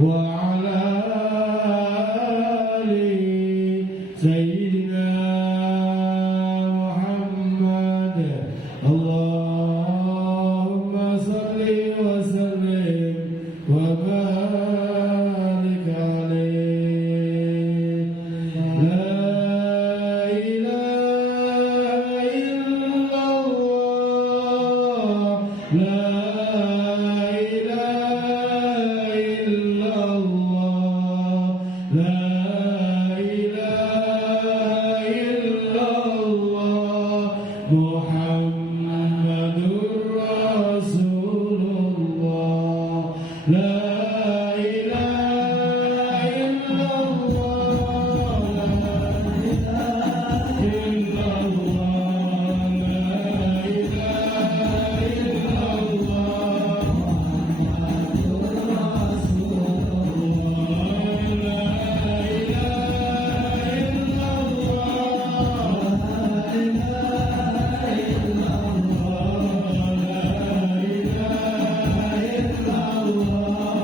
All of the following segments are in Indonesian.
وعلى آل سيدنا محمد اللهم صل وسلم وبارك عليه لا إله إلا الله لا Muhammadur Rasulullah La ilaha illallah La ilaha illallah La ilaha illallah Muhammadur Rasulullah La ilaha illallah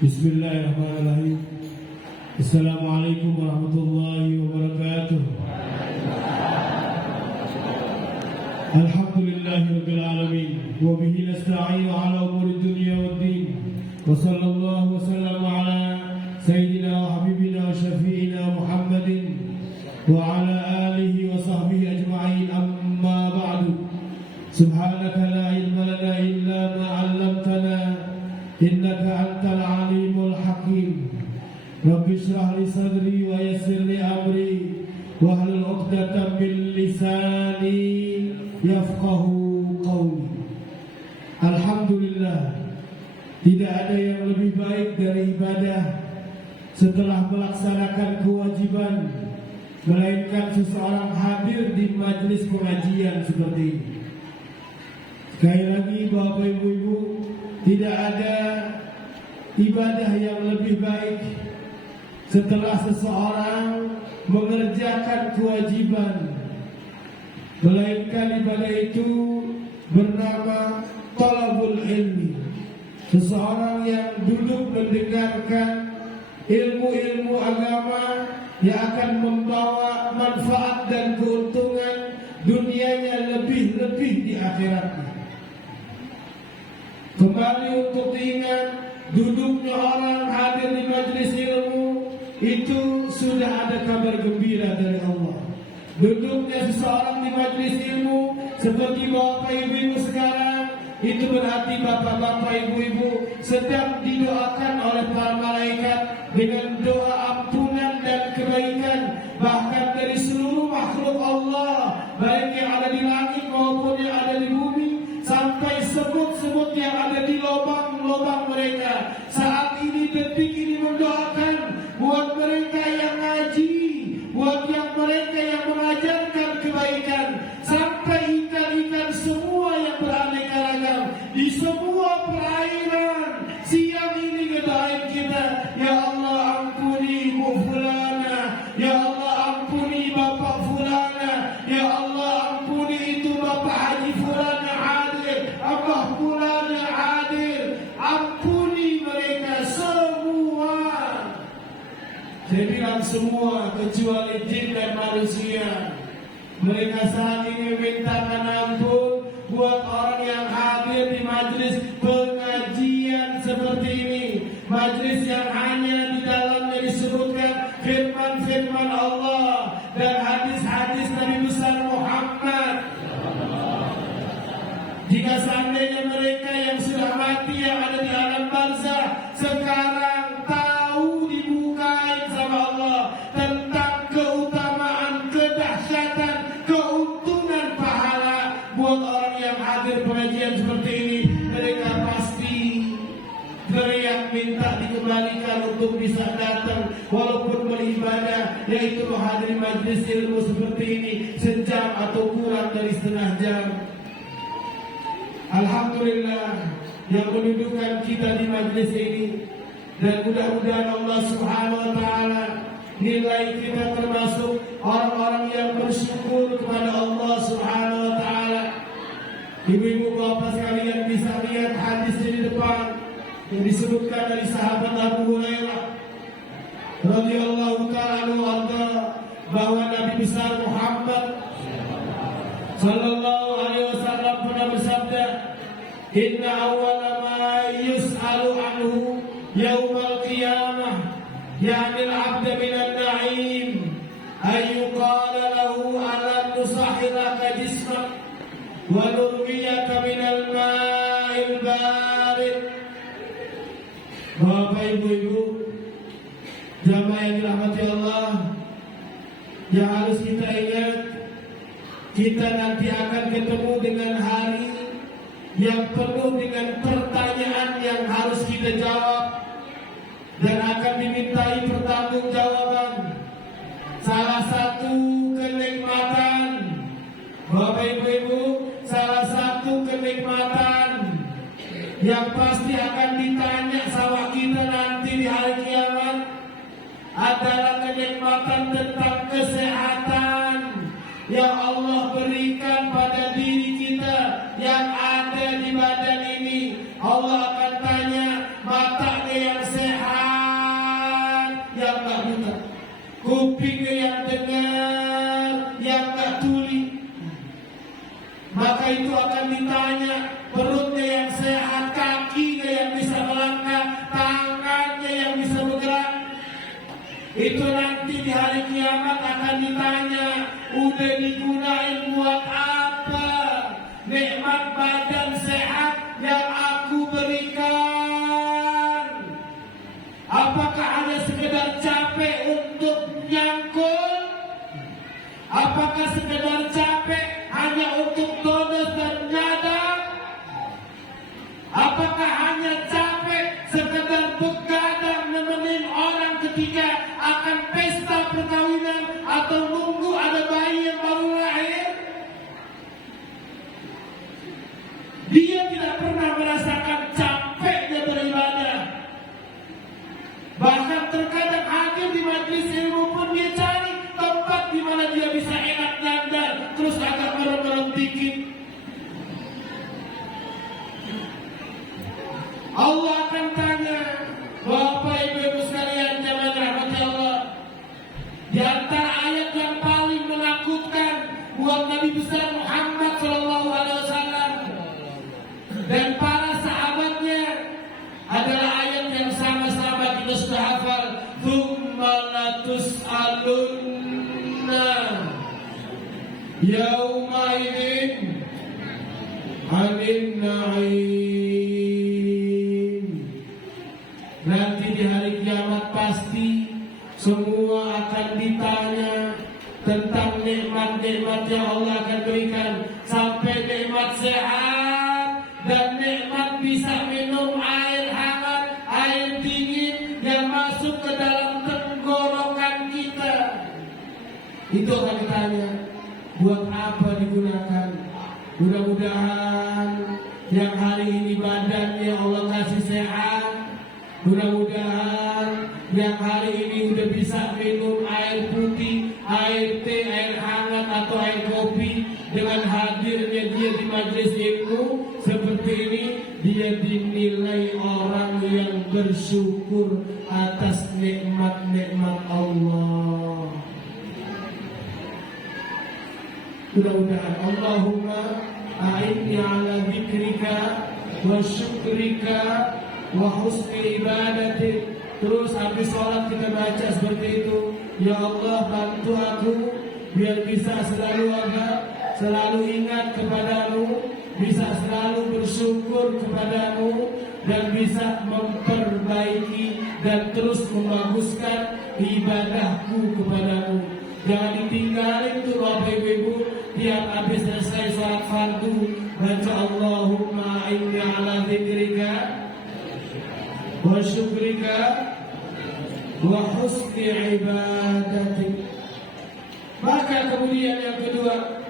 Bismillahirrahmanirrahim. Assalamualaikum warahmatullahi wabarakatuh. Alhamdulillahirabbil alamin wa bihi nasta'inu ala umuri dunya waddin. Wa sallallahu wa sallam ala sayyidina wa habibina wa syafi'ina Muhammadin wa ala alihi wa sahbihi ajma'in, amma ba'du. Subhanaka la ilma lana illa ma 'allamtana innaka antal alimul hakim. Rabbi shrah li sadri wa yassir li amri wahlul 'uqdatam min lisani yafqahu qawli. Alhamdulillah, tidak ada yang lebih baik dari ibadah setelah melaksanakan kewajiban melainkan seseorang hadir di majelis pengajian seperti ini. Sekali lagi Bapak Ibu-ibu, tidak ada ibadah yang lebih baik setelah seseorang mengerjakan kewajiban, melainkan ibadah itu bernama talabul ilmi. Seseorang yang duduk mendengarkan ilmu-ilmu agama yang akan membawa manfaat dan keuntungan dunianya lebih-lebih di akhiratnya. Kembali untuk diingat, duduknya orang hadir di majelis ilmu itu sudah ada kabar gembira dari Allah. Duduknya seseorang di majelis ilmu seperti Bapak Ibu-ibu sekarang, itu berarti Bapak-bapak Ibu-ibu sedang didoakan oleh para malaikat dengan doa ampunan dan kebaikan, bahkan dari seluruh makhluk Allah, baik yang ada di langit maupun yang ada di bumi, sampai semut-semut yang ada di lubang-lubang mereka. Saat ini, detik ini mendoakan buat mereka yang ngaji, buat yang mereka yang mengajarkan kebaikan, sampai ikan-ikan semua yang beraneka ragam di semua perairan. Siang ini ngedoain kita, ya Allah ampuni Bu Fulana, ya Allah ampuni Bapak Fulana, ya Allah ampuni itu Bapak Haji Fulana hadir, Abah Fulana hadir, ampuni mereka semua. Saya bilang semua kecuali jin dan manusia. Mereka saat ini memintakan ampun buat orang yang hadir di majelis pengajian seperti ini. Majelis yang hanya di dalamnya disebutkan firman-firman Allah dan hadis-hadis Nabi besar Muhammad. Jika seandainya mereka yang sudah mati yang ada di alam barzah sekarang tahu dibukain sama Allah tentang keutamaan, kedahsyatan, keuntungan pahala buat orang yang hadir pengajian seperti ini, mereka pasti teriak minta dikembalikan untuk bisa datang walaupun beribadah, yaitu menghadiri majelis ilmu seperti ini sejam atau kurang dari setengah jam. Alhamdulillah yang mendudukan kita di majelis ini, dan mudah-mudahan Allah Subhanahu wa taala nilai kita termasuk orang-orang yang bersyukur kepada Allah Subhanahu wa taala. Ibu-ibu bapak sekalian bisa lihat hadis di depan yang disebutkan dari sahabat Abu Hurairah radhiyallahu taala anhu bahwa Nabi besar Muhammad sallallahu alaihi wasallam pernah bersabda, "Inna awwala ma yus'alu anhu yaumal qiyamah ya'ni al-'abd min an-na'im ayyuqala lahu alam nusahhiraka jismak wa nurwiyaka min al-ma'il barid." Bapak Ibu-ibu jamaah yang dirahmati Allah, yang harus kita ingat, kita nanti akan ketemu dengan hari yang penuh dengan pertanyaan yang harus kita jawab dan akan dimintai pertanggungjawaban. Salah satu kenikmatan, Bapak Ibu-ibu, salah satu kenikmatan yang pasti akan ditanya sama kita nanti di hari kiamat adalah kenikmatan tentang kesehatan yang Allah berikan pada diri kita yang ada di badan ini. Allah akan tanya, matanya yang sehat maka itu akan ditanya perutnya yang sehat, kakinya yang bisa melangkah, tangannya yang bisa bergerak. Itu nanti di hari kiamat akan ditanya, udah digunain buat apa nikmat badan sehat yang aku berikan? Apakah hanya sekedar capek untuk nyangkul? Apakah sekedar capek hanya untuk donos dan nyadar? Apakah hanya capek sekedar begadang nemenin orang ketika akan pesta perkawinan atau nunggu ada bayi yang baru lahir? Dia tidak pernah merasakan capeknya beribadah. Bahkan terkadang hadir di majelis ilmu pun dia cari tempat di mana dia bisa enak nyandar, terus agak merem-merem dikit. Allah akan tanya, Bapak Ibu sekalian jamaah rahmati Allah, di antara ayat yang paling menakutkan buat Nabi besar Muhammad SAW dan para sahabatnya adalah ayat yang sama-sama kita sudah hafal, tsumma latus'alunna yauma idzin 'anil na'im. Nanti di hari kiamat pasti semua akan ditanya tentang nikmat-nikmat yang Allah akan berikan, sampai nikmat sehat dan nikmat bisa minum air hangat, air dingin yang masuk ke dalam tenggorokan kita. Itu akan ditanya, buat apa digunakan? Mudah-mudahan yang hari ini badannya Allah kasih sehat, mudah-mudahan yang hari ini udah bisa minum air putih, air teh, air hangat atau air kopi, dengan hadirnya dia di majelis ilmu seperti ini, dia dinilai orang yang bersyukur atas nikmat-nikmat Allah. Mudah-mudahan Allahumma a'inni ala dzikrika wa syukrika wa husni ibadatik. Terus habis sholat kita baca seperti itu, ya Allah bantu aku biar bisa selalu selalu ingat kepadamu, bisa selalu bersyukur kepadamu, dan bisa memperbaiki dan terus membaguskan ibadahku kepadamu. Jangan ditinggalin tuh Bapak Ibu, tiap habis selesai sholat fardu baca Allahumma inni ala dzikrika wa syukrika wa husni ibadatik. Maka kemudian yang kedua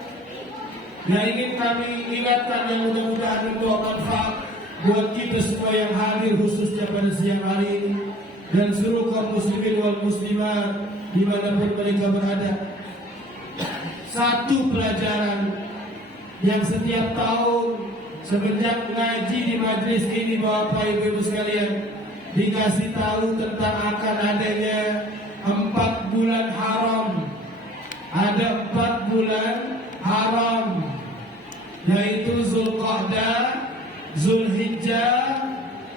yang ingin kami ingatkan, yang mudah-mudahan membawa manfaat buat kita semua yang hadir khususnya pada siang hari ini, dan seluruh kaum muslimin wal muslimat dimanapun mereka berada. Satu pelajaran yang setiap tahun semenjak ngaji di majelis ini Bapak Ibu sekalian dikasih tahu tentang akan adanya 4 bulan haram. Ada 4 bulan haram, yaitu Zulqa'dah, Zulhijjah,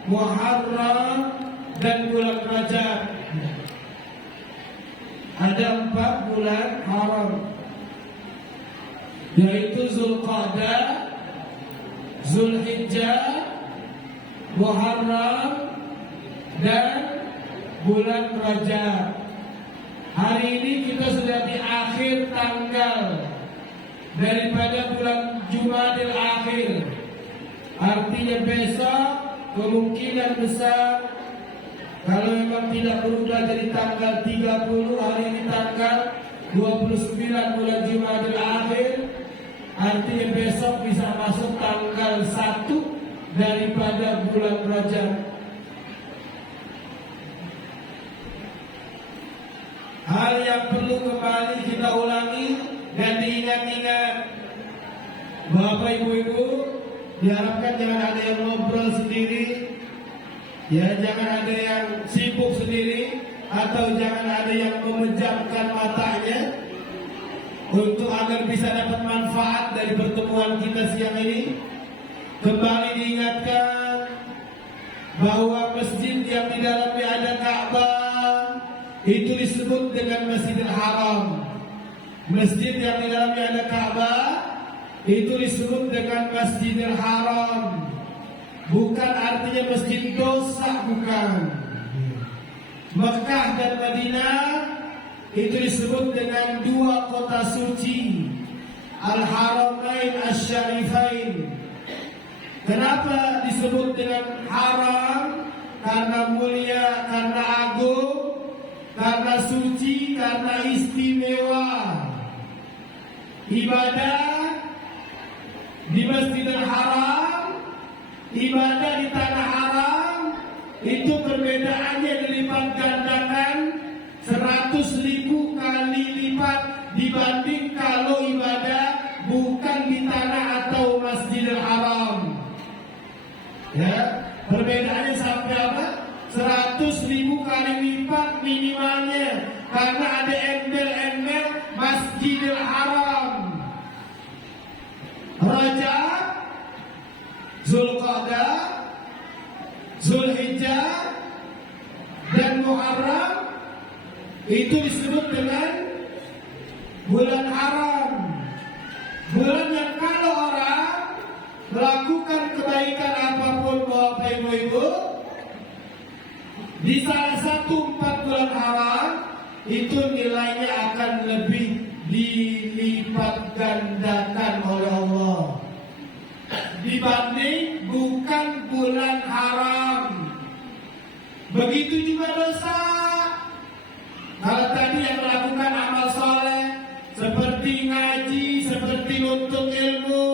Muharram, dan bulan Rajab. Ada 4 bulan haram, yaitu Zulqa'dah, Zulhijjah, Muharram, dan bulan Rajab. Hari ini kita sudah di akhir tanggal daripada bulan Jumadil Akhir. Artinya besok kemungkinan besar, kalau memang tidak berubah dari tanggal 30, hari ini tanggal 29 bulan Jumadil Akhir, artinya besok bisa masuk tanggal 1 daripada bulan Rajab. Hal yang perlu kembali kita ulangi dan diingat-ingat, Bapak Ibu-Ibu, diharapkan jangan ada yang ngobrol sendiri, ya, jangan ada yang sibuk sendiri, atau jangan ada yang memejamkan matanya. untuk agar bisa dapat manfaat dari pertemuan kita siang ini, kembali diingatkan bahwa masjid yang di dalamnya ada Ka'bah itu disebut dengan Masjidil Haram. Masjid yang di dalamnya ada Ka'bah itu disebut dengan Masjidil Haram. Bukan artinya masjid dosa, bukan. Mekah dan Madinah itu disebut dengan dua kota suci, Al-Haramain Asy-Syarifain. Kenapa disebut dengan haram? Karena mulia, karena agung, karena suci, karena istimewa. Ibadah di Masjidil Haram, ibadah di tanah haram, itu perbedaannya dilipat gandakan 100.000 kali lipat dibanding kalau ibadah bukan di tanah atau Masjidil Haram. Ya, perbedaannya sampai apa? 100.000 kali lipat minimalnya, karena ada embel-embel Masjidil Haram. Rajab, Zulqa'dah, Zulhijjah, dan Muharram itu disebut dengan bulan haram. Bulan yang kalau orang melakukan kebaikan apapun, Bapak Ibu, di salah satu 4 bulan haram itu nilainya akan lebih dilipat gandakan oleh Allah dibanding bukan bulan haram. Begitu juga dosa. Kalau tadi yang melakukan amal soleh seperti ngaji, seperti nuntut ilmu,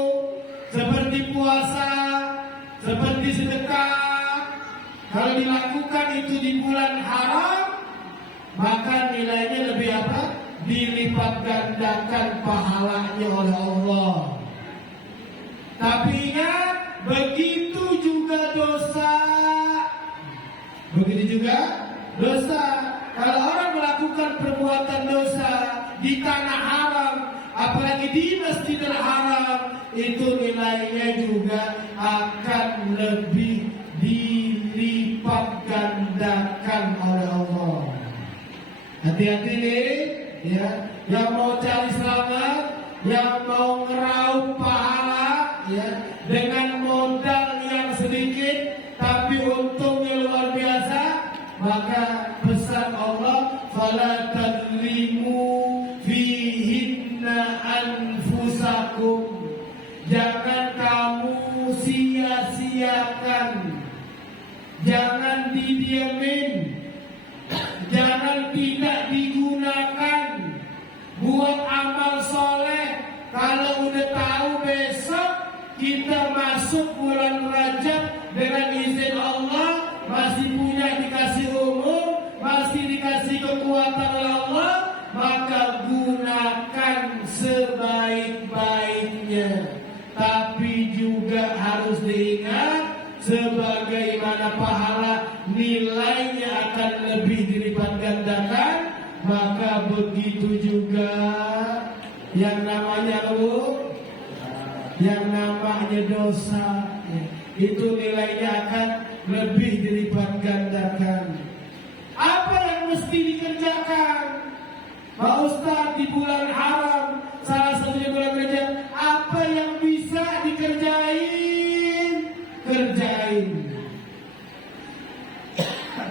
seperti puasa, seperti sedekah, kalau dilakukan itu di bulan haram, maka nilainya lebih apa? Dilipat gandakan pahalanya oleh Allah. Tapi ingat, begitu juga dosa. Begitu juga dosa. Kalau orang melakukan perbuatan dosa di tanah haram, apalagi di Masjidil Haram, itu nilainya juga akan lebih dilipat gandakan oleh Allah. Hati-hati nih, ya, yang mau cari selamat, yang mau ngeraup pahala, ya, dengan modal yang sedikit tapi untungnya luar biasa, maka pesan Allah, fala tadlimu fihinna anfusakum. Jangan kamu sia-siakan, jangan didiamin, jangan tidak digunakan buat amal soleh. Kalau udah tahu besok kita masuk bulan Rajab dengan izin Allah, masih punya dikasih umur, masih dikasih kekuatan oleh Allah, maka gunakan sebaik-baiknya. Tapi juga harus diingat, sebagaimana pahala nilainya akan lebih dilipat gandakan, maka begitu juga yang namanya dosa, itu nilainya akan lebih dilipat gandakan. Apa yang mesti dikerjakan? Pak Ustaz, di bulan haram, salah satunya bulan Rajab, apa yang bisa dikerjain? Kerjain.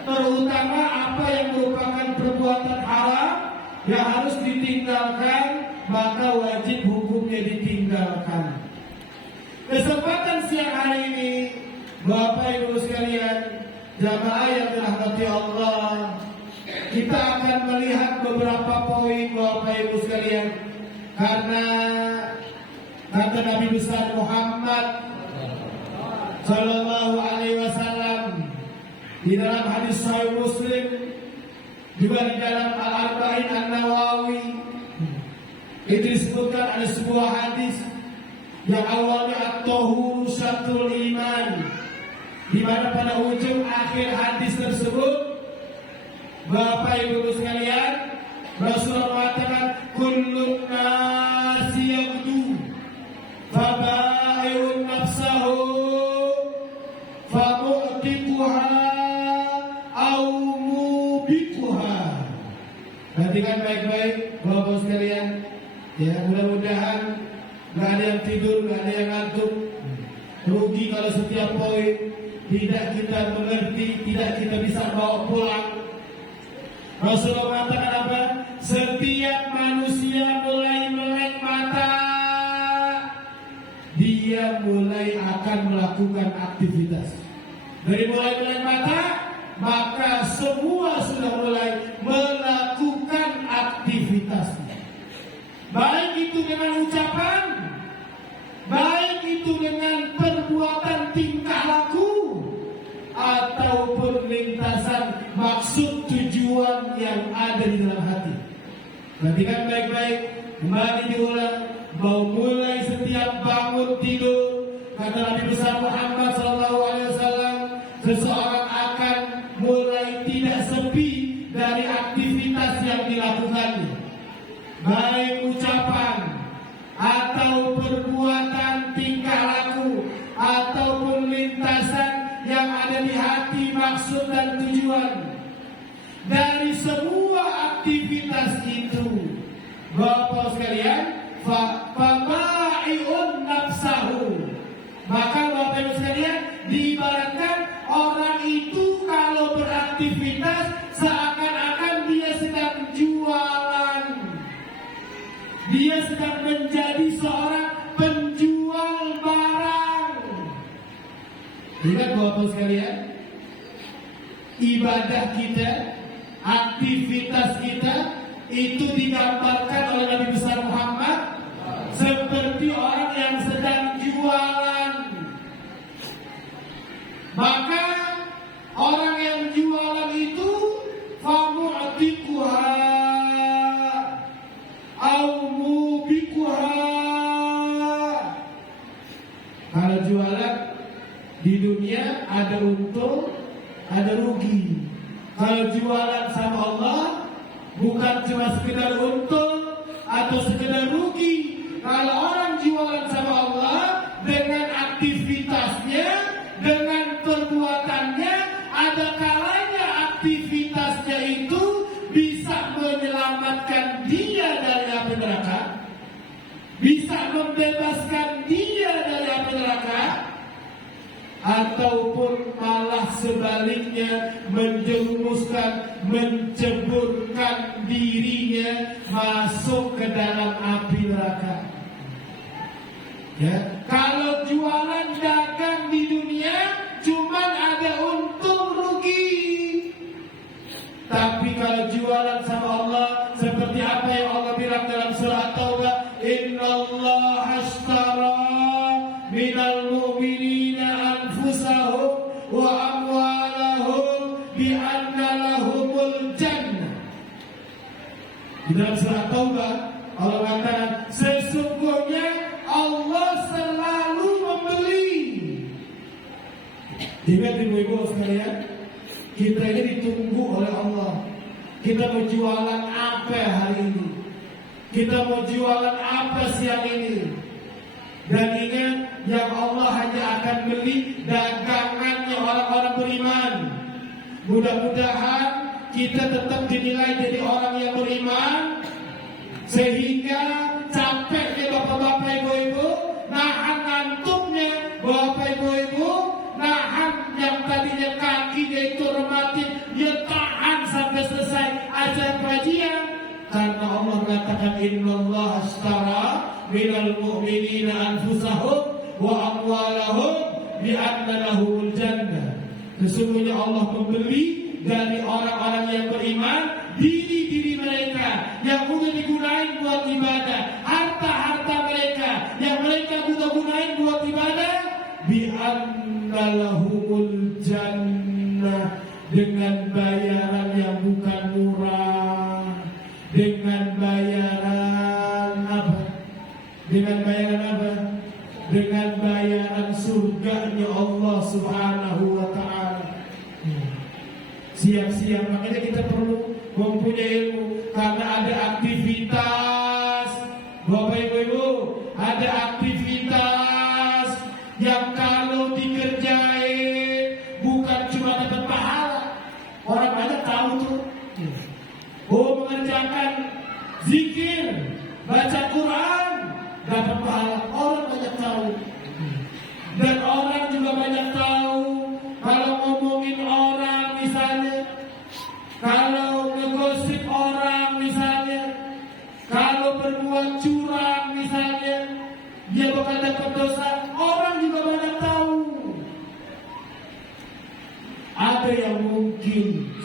Terutama apa yang merupakan perbuatan haram yang harus ditinggalkan, maka wajib hukumnya ditinggalkan. Kesempatan siang hari ini, Bapak Ibu sekalian, jamaah yang dirahmati Allah, kita akan melihat beberapa poin, Bapak Ibu sekalian, karena kata Nabi besar Muhammad Sallallahu Alaihi Wasallam di dalam hadis Sahih Muslim, juga di dalam Al-Arba'in An-Nawawi, itu disebutkan ada sebuah hadis yang awalnya at-tahuru syatrul iman, di mana pada ujung akhir hadis tersebut, Bapak Ibu sekalian, Rasulullah mengatakan kullun Perhatikan baik-baik Bapak sekalian. Ya, mudah-mudahan gak ada yang tidur, gak ada yang ngantuk. Rugi kalau setiap poin tidak kita mengerti, tidak kita bisa bawa pulang. Rasulullah mengatakan apa? Setiap manusia mulai melek mata, dia mulai akan melakukan aktivitas. Dari mulai melek mata, maka semua sudah mulai melakukan aktivitasnya. Baik itu dengan ucapan, baik itu dengan perbuatan tingkah laku, ataupun lintasan maksud tujuan yang ada di dalam hati. Perhatikan baik-baik, kembali diulang, mau mulai setiap bangun tidur, kata Nabi besar Muhammad SAW, seseorang akan mulai tidak sepi dari aktivitas yang dilakukannya, baik ucapan atau perbuatan tingkah laku ataupun lintasan yang ada di hati, maksud dan tujuan. Dari semua aktivitas itu, Bapak sekalian, faba'iun nafsahu, maka Bapak Ibu sekalian, diibaratkan orang itu kalau beraktivitas seakan-akan dia sedang jualan. Dia sedang menjadi seorang penjual barang. Ingat Bapak sekalian, ibadah kita, aktivitas kita itu digambarkan oleh Nabi besar Muhammad seperti orang yang sedang jualan. Maka orang yang jualan itu famu'tiquha au mubiquha. Kalau jualan di dunia ada untung, ada rugi. Kalau jualan sama Allah bukan cuma sekedar untung atau sekedar rugi. Kalau orang jualan sama Allah dengan aktivitasnya, dengan perbuatannya, ada kalanya aktivitasnya itu bisa menyelamatkan dia dari api neraka, bisa membebaskan dia dari api neraka, ataupun malah sebaliknya menjerumuskan, menceburkan dirinya masuk ke dalam api neraka. Ya, kalau jualan dagang di dunia cuman ada untung rugi. Tapi kalau jualan sama Allah seperti apa yang Allah bilang dalam surah Taubah, innallaha ashtara minal mu'minina anfusahum wa amwalahum bi anna lahumul jannah. Di dalam surah Taubah Allah mengatakan sesungguhnya Allah selalu membeli. Ingat ibu-ibu sekalian, kita ini ditunggu oleh Allah. Kita mau jualan apa hari ini? Kita mau jualan apa siang ini? Dan ingat, yang Allah hanya akan beli dagangannya orang-orang beriman. Mudah-mudahan kita tetap dinilai jadi orang yang beriman, sehingga capeknya bapak-bapak ibu-ibu, nahan ngantuknya bapak ibu-ibu, nahan yang tadinya kakinya itu rematik, dia tahan sampai selesai acara pengajian. Karena Allah mengatakan innallaha ashtara minal mu'minina anfusahum wa amwalahum bi anna lahumul jannah. Sesungguhnya Allah membeli dari orang-orang yang beriman diri-diri mereka yang udah digunain buat ibadah, harta-harta mereka yang mereka udah gunain buat ibadah, bi anna lahumul jannah, dengan bayaran yang bukan murah, dengan bayaran apa? Dengan bayaran apa? Dengan bayaran surganya Allah Subhanahu wa ta'ala. Siap-siap, makanya kita perlu mempunyai ilmu, karena ada aktivitas, Bapak Ibu, ada aktivitas yang kalau dikerjain bukan cuma dapat pahala. Orang banyak tahu tuh, mengerjakan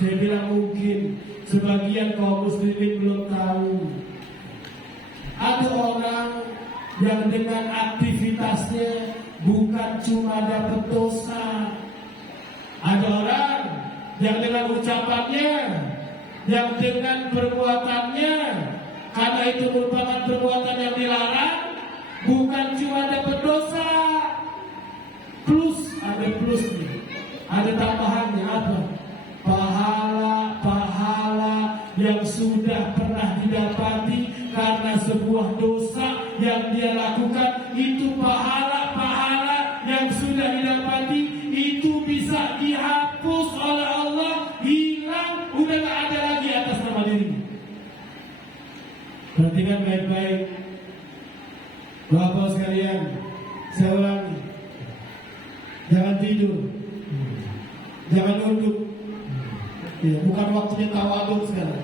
Saya bilang mungkin sebagian kaum muslimin belum tahu. Ada orang yang dengan aktivitasnya bukan cuma dapat dosa. Ada orang yang dengan ucapannya, yang dengan perbuatannya, karena itu merupakan perbuatan yang dilarang, bukan cuma dapat dosa, plus ada plusnya, ada tambahannya apa? Pahala yang sudah pernah didapati karena sebuah dosa yang dia lakukan, itu pahala yang sudah didapati itu bisa dihapus oleh Allah, hilang, udah gak ada lagi atas nama dirinya. Perhatikan baik-baik, Bapak sekalian, saya ulangi, jangan tidur, jangan nunduk. Ya, bukan waktunya tawaduk sekarang.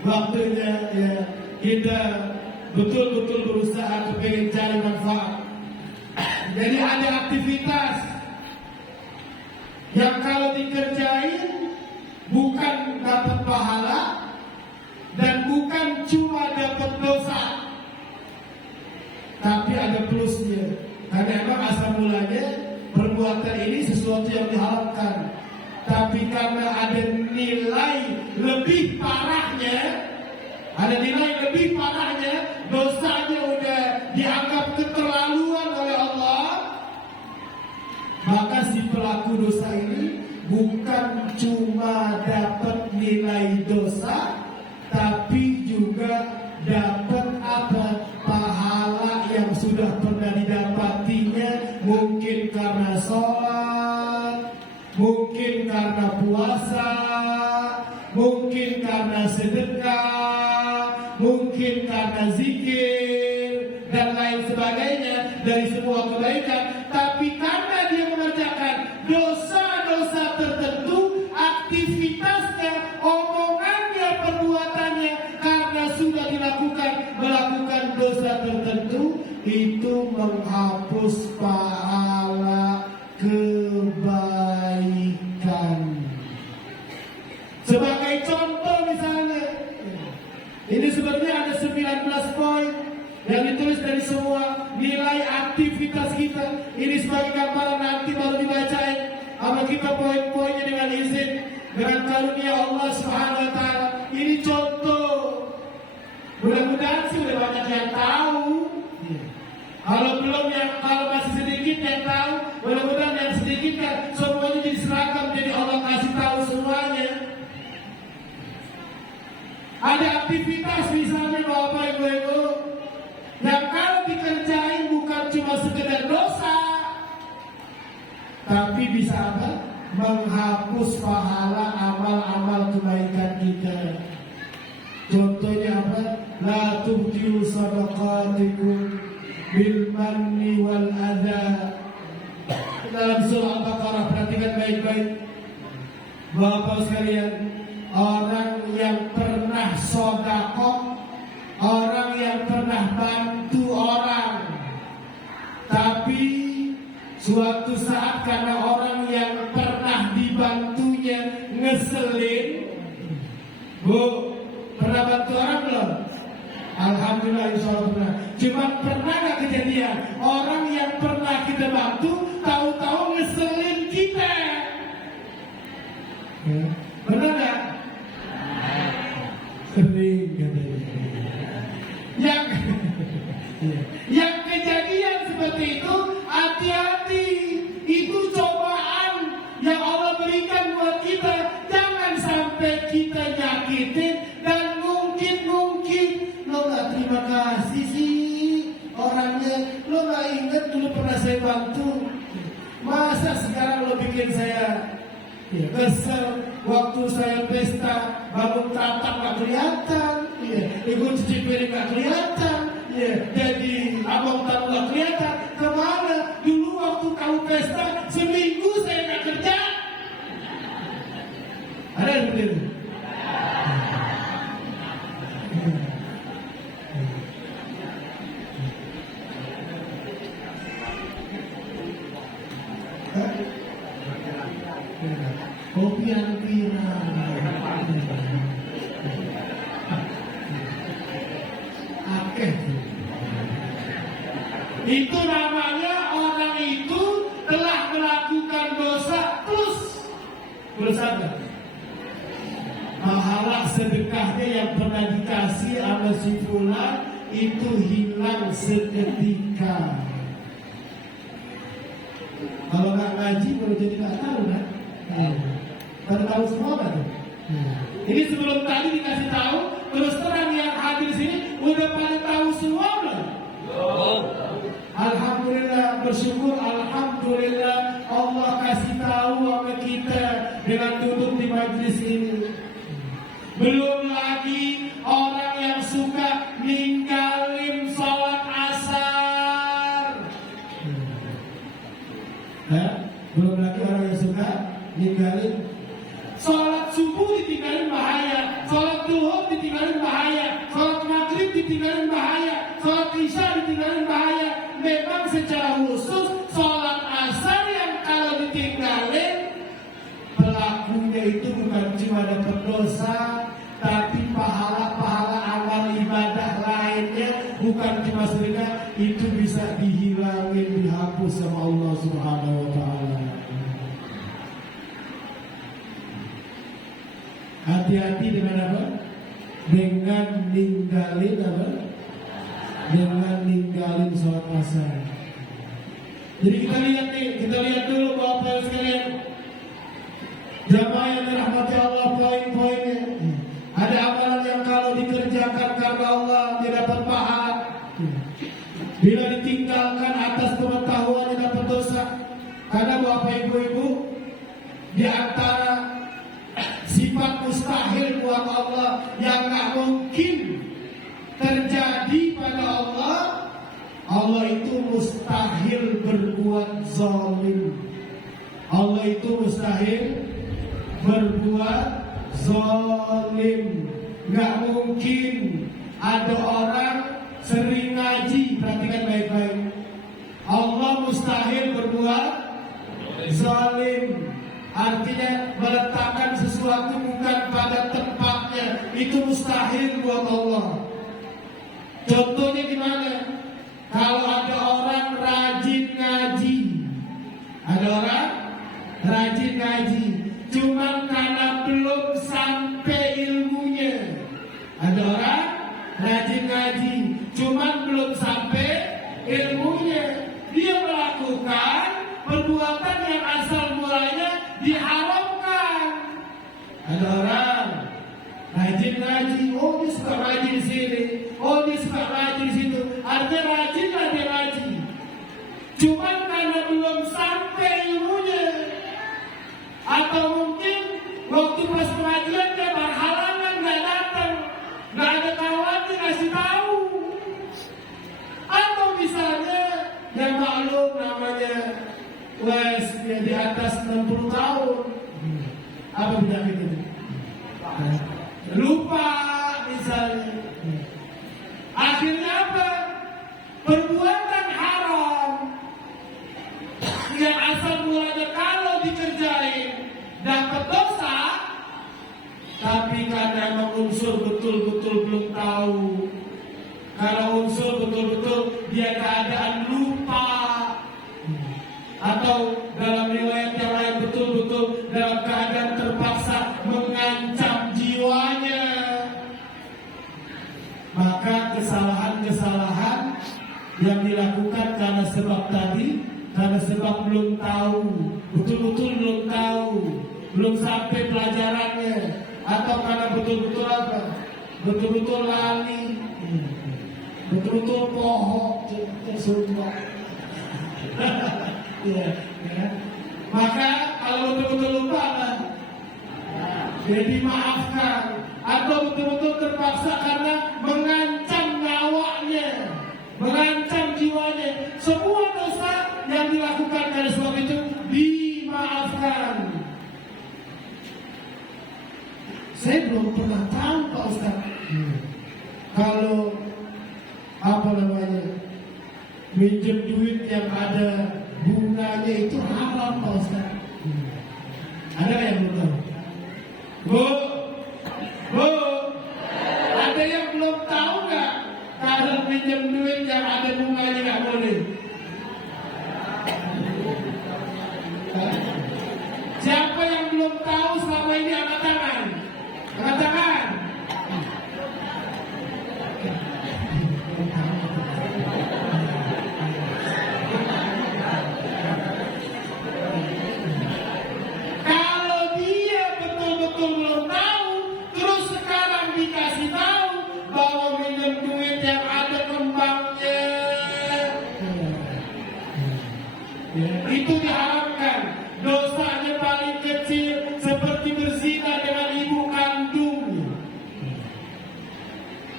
Waktunya ya kita betul-betul berusaha untuk cari manfaat. Jadi ada aktivitas yang kalau dikerjain bukan dapat pahala dan bukan cuma dapat dosa, tapi ada plusnya. Karena emang asal mulanya perbuatan ini sesuatu yang diharamkan, tapi karena ada nilai lebih parahnya, dosanya udah dianggap keterlaluan oleh Allah, maka si pelaku dosa ini bukan cuma dapat nilai dosa, tapi juga dapat apa? Pahala yang sudah pernah didapatinya, mungkin karena sholat, mungkin karena puasa, mungkin karena sedekah, mungkin karena zikir dan lain sebagainya dari semua kebaikan. Tapi karena dia mengerjakan dosa-dosa tertentu, aktivitasnya, omongannya, perbuatannya, karena sudah melakukan dosa tertentu, itu menghapus pahala kebaikan. Sebagai contoh misalnya, ini sebenarnya ada 19 poin yang ditulis dari semua nilai aktivitas kita. Ini sebagai gambaran, nanti baru dibacain sama kita poin-poinnya dengan izin, dengan karunia Allah Subhanahu wa taala. Ini contoh. Mudah-mudahan sih udah banyak yang tahu. Kalau belum, kalau masih sedikit yang tahu, mudah-mudahan yang sedikit kan semuanya jadi seragam, jadi Allah kasih tahu semuanya. Ada aktivitas misalnya Bapak Ibu yang kalau dikerjain bukan cuma sekedar dosa, tapi bisa apa? Menghapus pahala amal-amal kebaikan kita. Contohnya apa? La tubtilu sadaqatikum bil manni wal adha. Dalam surah Al-Baqarah, perhatikan baik-baik Bapak sekalian, orang yang pernah sedekah, orang yang pernah bantu orang, tapi suatu saat karena orang yang pernah dibantunya ngeselin. Bu, pernah bantu orang belum? Alhamdulillah, insya Allah pernah. Cuman pernah gak kejadian orang yang pernah kita bantu tahu-tahu ngeselin kita? Benar gak? Sering katanya. Yang kejadian seperti itu, hati-hati. Itu cobaan yang Allah berikan buat kita. Jangan sampai kita nyakitin dan mungkin lo gak terima kasih sih orangnya, lo gak ingat dulu pernah saya bantu, masa sekarang lo bikin saya kesel. Waktu saya pesta bangun tratap gak kelihatan, ikut cuci piring gak kelihatan, jadi abang tamu gak kelihatan. Kemana dulu waktu kamu pesta seminggu saya gak kerja? Ada yang begitu? Kopi yang pirang. Akeh. Itu namanya orang itu telah melakukan dosa terus bersama. Pahala sedekahnya yang pernah dikasih sama si fulan itu hilang seketika. Kalau nggak ngaji baru jadi nggak tahu kan? Pada tahu semua kan? Ini sebelum tadi dikasih tahu, terus terang yang hadir sini udah pada tahu semua belum? Alhamdulillah, bersyukur, alhamdulillah Allah kasih tahu sama kita dengan duduk di majelis ini. Belum lagi orang yang suka ninggalin sholat asar. Belum lagi orang yang suka ninggalin sholat subuh, ditinggalin bahaya, sholat duhur ditinggalin bahaya, sholat maghrib ditinggalin bahaya, sholat isya ditinggalin bahaya. Memang secara khusus sholat asar yang kalau ditinggalin pelakunya itu bukan cuma dapat dosa, tapi pahala-pahala amal ibadah lainnya bukan cuma sedekah, itu bisa dihilangin, dihapus sama Allah Subhanahu wa taala. Hati-hati dengan apa? Dengan ninggalin apa? Dengan ninggalin sholat asar. Jadi kita lihat dulu Bapak sekalian, jamaah yang dirahmati Allah, poin-poinnya. Ada amalan yang kalau dikerjakan karena Allah dia dapat pahala. Bila ditinggalkan atas pengetahuan dia dapat dosa. Karena Bapak Ibu-ibu, di antara sifat mustahil buat Allah yang gak mungkin terjadi pada Allah, Allah itu mustahil berbuat zalim. Allah itu mustahil berbuat zalim. Gak mungkin ada orang sering ngaji, perhatikan baik-baik. Allah mustahil berbuat zalim. Artinya meletakkan sesuatu bukan pada tempatnya, itu mustahil buat Allah. Contohnya gimana? Kalau ada orang rajin ngaji, ada orang rajin ngaji, cuman karena belum sampai ilmunya. Ada orang rajin ngaji, cuman belum sampai ilmunya. Dia melakukan perbuatan yang asal mulanya diharamkan. Ada orang rajin ngaji, oh dia suka ngaji di sini, oh dia suka ngaji di situ. Artinya rajin lah dia ngaji, cuman karena belum sampai ilmunya, atau mungkin waktu pas pengajian dia berhalangan nggak datang, nggak ada kawannya ngasih tahu, atau misalnya yang maklum namanya wes dia di atas 60 tahun. Apa penyakit itu? Lupa misalnya. Akhirnya apa? Perbuatan haram yang asal mulanya kalau dikerjain dapat dosa, tapi karena emang unsur betul-betul belum tahu. Kalau unsur betul-betul dia keadaan lupa, atau dalam riwayat yang lain betul-betul dalam keadaan terpaksa mengancam jiwanya, maka kesalahan-kesalahan yang dilakukan karena sebab tadi, karena sebab belum tahu, betul-betul belum tahu, belum sampai pelajarannya, atau karena betul-betul apa? Betul-betul lali, betul-betul pohon, semua. Ya, ya. Maka kalau betul-betul lupa apa? Jadi maafkan, atau betul-betul terpaksa karena mengancam nyawanya, mengancam jiwanya. Semua dosa yang dilakukan dari sebab itu dimaafkan. Saya belum pernah tahu Pak Ustaz, kalau apa namanya minjem duit yang ada bunganya itu haram Pak Ustaz. Ada yang belum tahu? Bu, bu, ada yang belum tahu nggak? Kalau pinjam duit yang ada bunganya nggak boleh. Siapa yang belum tahu selama ini angkat tangan? Angkat tangan. Kalau dia betul-betul belum tahu, terus sekarang dikasih tahu bahwa minjem duit yang ada kembangnya, itu diharamkan. Dosanya paling kecil seperti berzina dengan ibu kandung.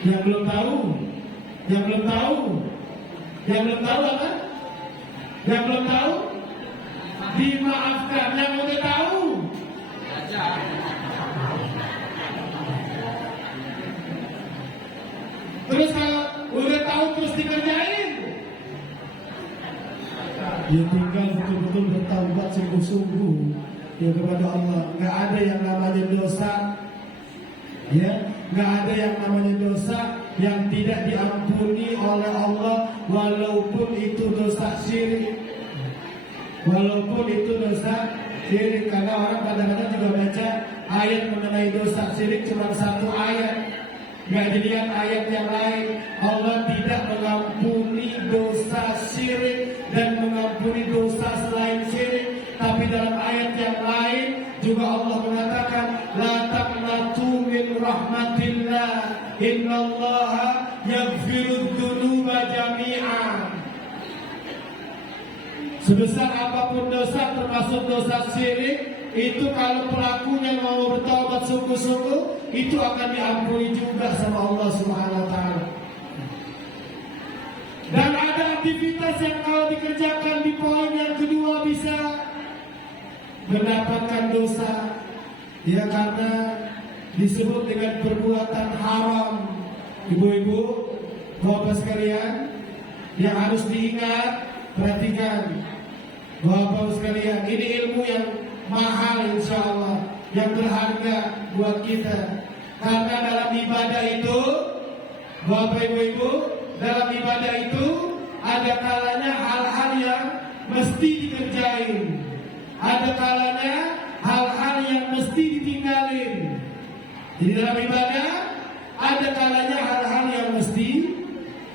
Yang belum tahu, yang belum tahu, yang belum tahu apa? Yang belum tahu, dimaafkan. Yang udah tahu, terus kalau udah tahu terus dikerjain. Ya tinggal betul-betul bertaubat sungguh-sungguh ya kepada Allah. Nggak ada yang namanya dosa, ya, nggak ada yang namanya dosa yang tidak diampuni oleh Allah, walaupun itu dosa syirik, walaupun itu dosa syirik. Karena orang kadang-kadang juga baca ayat mengenai dosa syirik cuma satu ayat, nggak dilihat ayat yang lain. Allah tidak mengampuni dosa syirik dan mengampuni dosa selain syirik. Tapi dalam ayat yang lain juga Allah mengatakan, la taqnatu min rahmatillah, innallaha yaghfirud dzunuba jami'a. Sebesar apapun dosa, termasuk dosa syirik, itu kalau pelakunya mau bertobat sungguh-sungguh, itu akan diampuni juga sama Allah Subhanahu wa taala. Dan ada aktivitas yang kalau dikerjakan di poin yang kedua bisa mendapatkan dosa, ya, karena disebut dengan perbuatan haram. Ibu-ibu, bapak sekalian, yang harus diingat, perhatikan, bapak sekalian, ini ilmu yang mahal insya Allah, yang berharga buat kita. Karena dalam ibadah itu, bapak ibu-ibu, dalam ibadah itu ada kalanya hal-hal yang mesti dikerjain, ada kalanya hal-hal yang mesti ditinggalin. Jadi dalam ibadah ada kalanya hal-hal yang mesti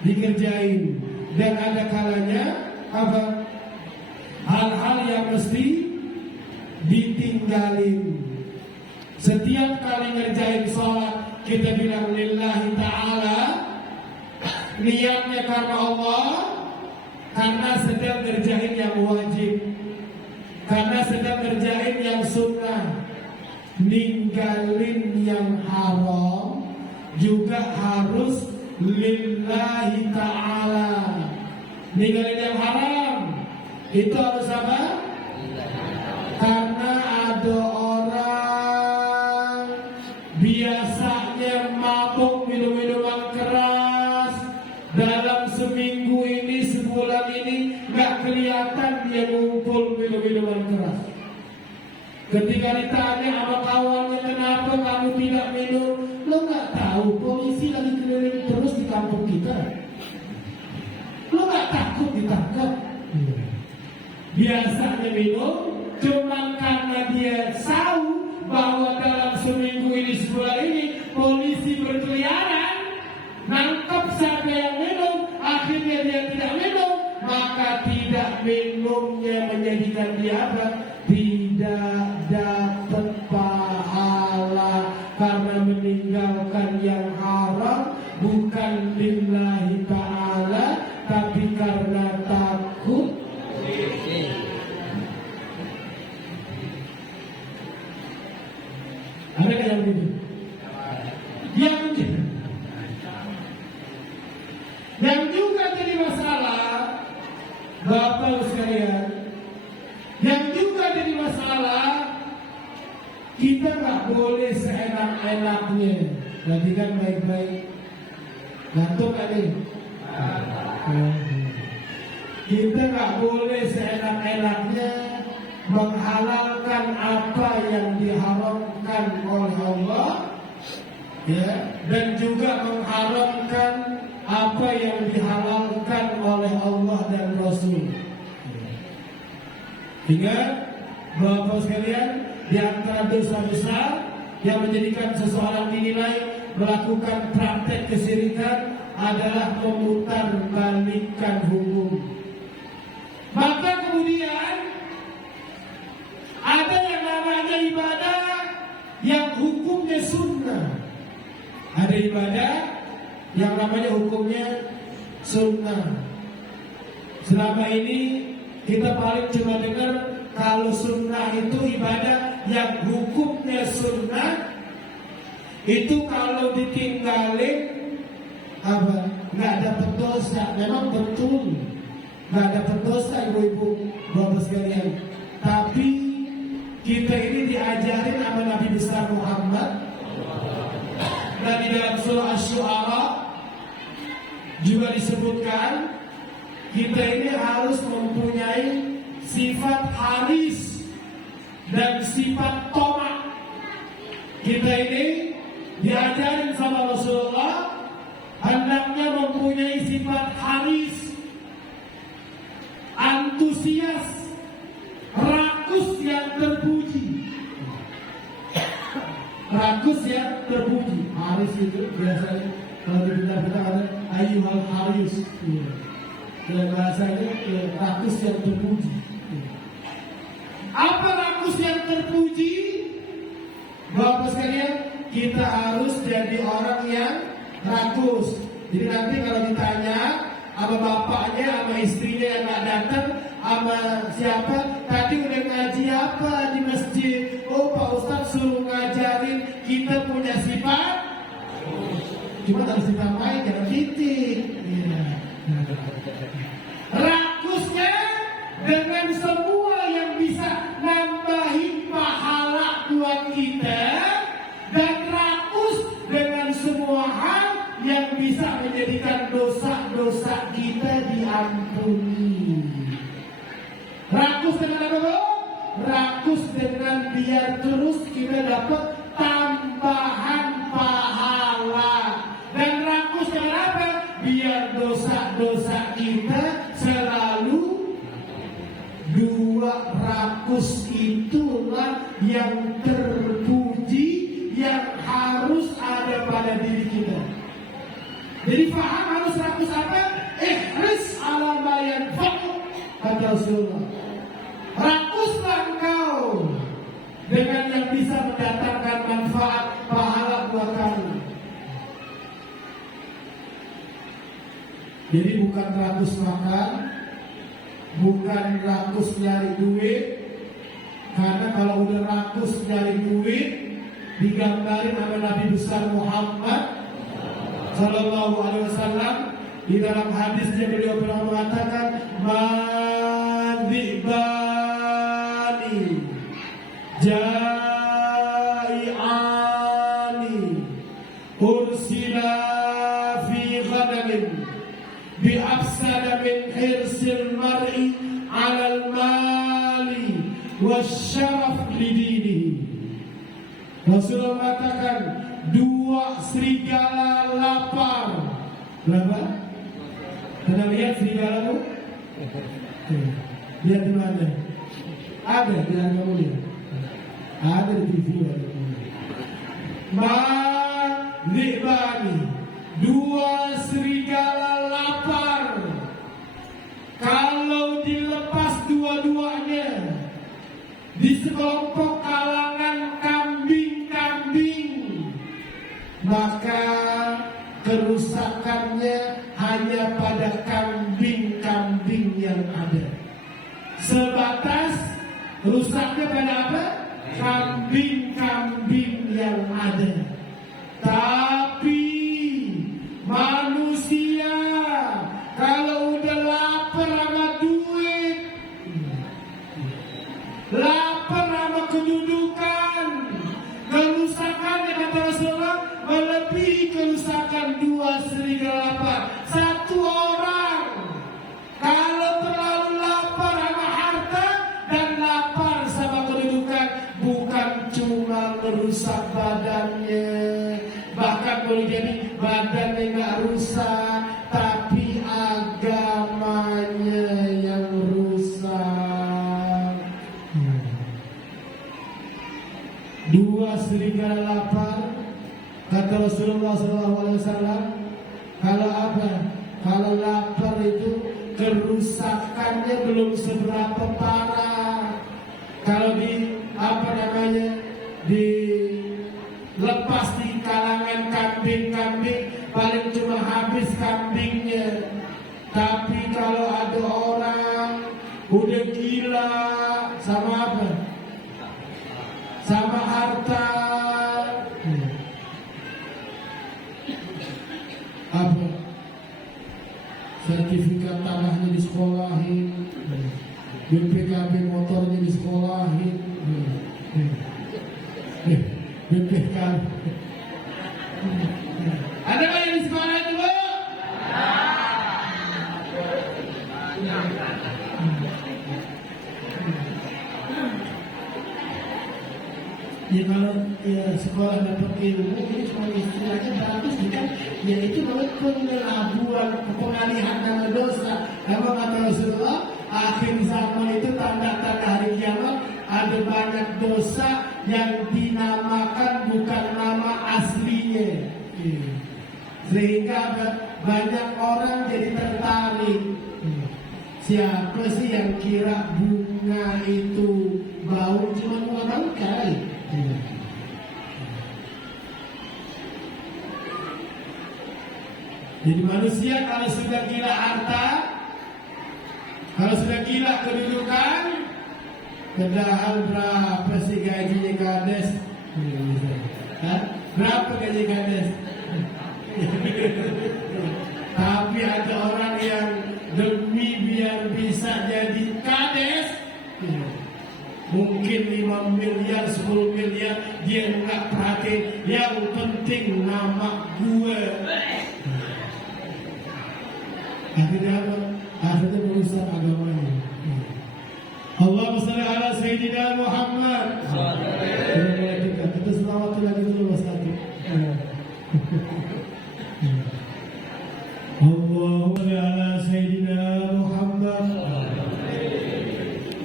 dikerjain, dan ada kalanya apa? Hal-hal yang mesti ditinggalin. Setiap kali ngerjain sholat kita bilang lillahi ta'ala, niatnya karena Allah, karena sedang ngerjain yang wajib, karena sedang ngerjain yang sunnah. Ninggalin yang haram juga harus lillahi ta'ala. Ninggalin yang haram itu harus apa? Karena ada orang biasanya mabuk minum-minuman keras, dalam seminggu ini, sebulan ini gak kelihatan dia ngumpul minum-minuman keras. Ketika ditanya sama kawannya, kenapa kamu tidak minum? Lo gak tahu polisi lagi keliling terus di kampung kita? Lo gak takut ditangkap? Biasanya minum cuman karena dia tahu bahwa dalam seminggu ini, sebulan ini, polisi berkeliaran nangkap siapa yang minum, akhirnya dia tidak minum, maka tidak minumnya menjadikan dia apa? Tidak dapat pahala, karena meninggalkan yang haram bukan lillahi ta'ala, tapi karena takut. Ada yang begitu? Yang juga jadi masalah, Bapak sekalian, yang juga jadi masalah, kita nggak boleh seenak-enaknya. Perhatikan baik-baik. Ngantuk kan nih? Kita nggak boleh seenak-enaknya menghalalkan apa yang diharamkan oleh Allah, ya, dan juga mengharamkan apa yang dihalalkan oleh Allah dan Rasul. Ingat, Bapak sekalian, di antara dosa besar yang menjadikan seseorang dinilai melakukan praktek kesyirikan adalah memutarbalikkan hukum. Maka kemudian ada yang namanya ibadah yang hukumnya sunnah. Ada ibadah yang namanya hukumnya sunnah. Selama ini kita paling cuma dengar kalau sunnah itu ibadah yang hukumnya sunnah, itu kalau ditinggalin apa? Nggak dapat dosa. Memang betul, nggak dapat dosa ibu-ibu, bapak sekalian. Tapi kita ini diajarin sama Nabi besar Muhammad, dan di dalam surah Asy-Syu'ara juga disebutkan kita ini harus mempunyai sifat haris dan sifat tomak. Kita ini diajarin sama Rasulullah hendaknya mempunyai sifat haris, antusias, rakus yang terpuji. Rakus yang terpuji. Haris itu biasanya kalau di kita ada ayyuhal haris. Dalam bahasanya rakus yang terpuji. Apa rakus yang terpuji? Bapak sekalian, kita harus jadi orang yang rakus. Jadi nanti kalau ditanya sama bapaknya, sama istrinya yang nggak datang, sama siapa, tadi udah ngaji apa di masjid? Oh, Pak Ustadz suruh ngajarin kita punya sifat. Cuma harus ditambahin, jangan titik. Rakusnya dengan semua yang bisa nambahin pahala buat kita, dan rakus dengan semua hal yang bisa menjadikan dosa-dosa kita diampuni. Rakus dengan apa, Bu? Rakus dengan biar terus kita dapat tambahan pahala. Dan rakus dengan apa? Biar dosa-dosa kita selalu dua. Rakus itulah yang terpuji, yang harus ada pada diri kita. Jadi paham harus rakus apa? Ihris ala ma yanfa'u, kata Rasulullah. Rakuslah engkau dengan yang bisa mendatangkan manfaat pahala buat kamu. Jadi bukan rakus makan, bukan rakus nyari duit. Karena kalau udah rakus nyari duit, digambarin sama Nabi besar Muhammad Sallallahu Alaihi Wasallam, di dalam hadisnya beliau pernah mengatakan, "Madzibani jai'ani ursila fi ghadamin bi'afsada min hirsil mar'i 'alal mali wasyaraf lidinihi." Rasulullah mengatakan, dua serigala lapar. Berapa? Pernah lihat serigala itu? Lihat di mana? Ada di kamu lihat. Ada di TV. Madzibani, dua serigala lapar. Kalau dilepas dua-duanya di sekelompok kalangan kambing-kambing, maka kerusakannya hanya pada kambing-kambing yang ada. Sebatas rusaknya pada apa? Kambing-kambing yang ada. Tapi manusia kalau udah lapar sama duit, lapar sama kedudukan, kerusakannya kata Rasulullah melebihi kerusakan dua serigala lapar. Satu orang kalau terlalu lapar sama harta dan lapar Kata Rasulullah SAW, kalau apa? Kalau lapar itu kerusakannya belum seberapa parah. Kalau dilepas di kalangan kambing-kambing, paling cuma habis kambingnya. Tapi kalau ada orang udah gila sama apa? Sama harta. Apa? Sertifikat tanahnya disekolahin, BPKB motornya disekolahin, BPKB. Ada nggak yang di sekolah itu, Bu? Ya kalau ya, sekolah dapat ilmu ini cuma istilahnya bagus kan? Ya itu namanya pengelabuan, pengalihan nama dosa. Emang kata Rasulullah, akhir zaman itu tanda-tanda hari kiamat ada banyak dosa yang dinamakan bukan nama aslinya. Sehingga banyak orang jadi tertarik. Siapa sih yang kira bunga itu bau cuma bunga bangkai? Jadi manusia kalau sudah gila harta, kalau sudah gila kedudukan, padahal berapa sih gajinya kades? Berapa gaji kades? Tapi ada orang yang demi biar bisa jadi kades, mungkin 5 miliar, 10 miliar, dia nggak perhatiin. Yang penting nama gue. Akhirnya merusak agamanya. Allahumma shalli ala Sayyidina Muhammad. Kita selawat lagi dulu satu. Allahumma shalli ala Sayyidina Muhammad.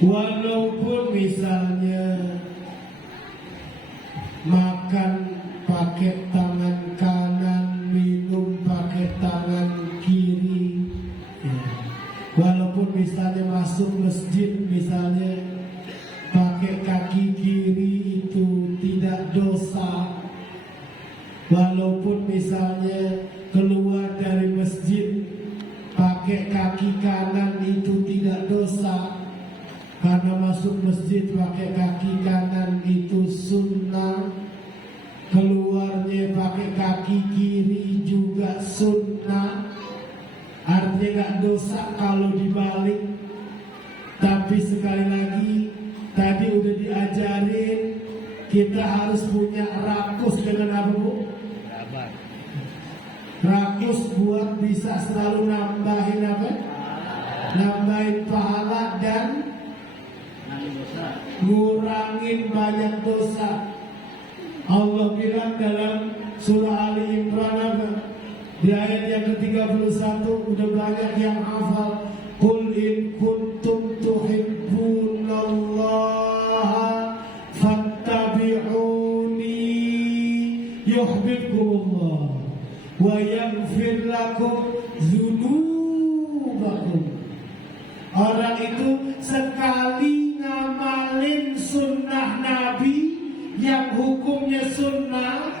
Walaupun misalnya makan pakai tangan kanan, minum pakai tangan kiri, walaupun misalnya masuk masjid misalnya pakai kaki kiri itu tidak dosa, walaupun misalnya keluar dari masjid pakai kaki kanan itu tidak dosa. Karena masuk masjid pakai kaki kanan itu sunnah, keluarnya pakai kaki kiri juga sunnah. Artinya gak dosa kalau dibalik. Tapi sekali lagi, tadi udah diajarin, kita harus punya rakus dengan apa, Bu? Rakus buat bisa selalu nambahin apa? Nambahin pahala dan ngurangin banyak dosa. Allah bilang dalam surah Ali Imran apa? Di ayat yang ke-31 udah banyak yang hafal. Qul in kuntum tuhibbunallaha fattabi'uni yuhibbukumullah wa yaghfir lakum dzunubakum. Orang itu sekali ngamalin sunnah Nabi yang hukumnya sunnah,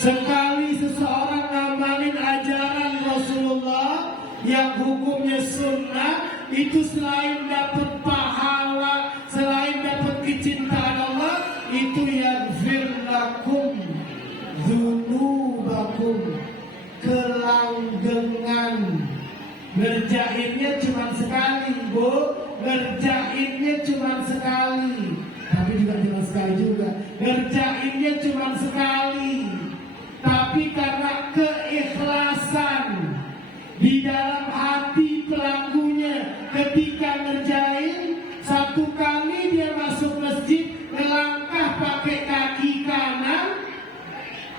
sekali seseorang ngamalin ajaran Rasulullah yang hukumnya sunnah, itu selain dapat pahala, selain dapat kecintaan Allah, itu yaghfir lakum dzunubakum, kelanggengan. Ngerjainnya cuma sekali, Bu. Ngerjainnya cuma sekali. Tapi juga cuma sekali juga. Ngerjainnya cuma sekali. Tapi karena keikhlasan di dalam hati pelakunya ketika ngerjain, satu kali dia masuk masjid melangkah pakai kaki kanan,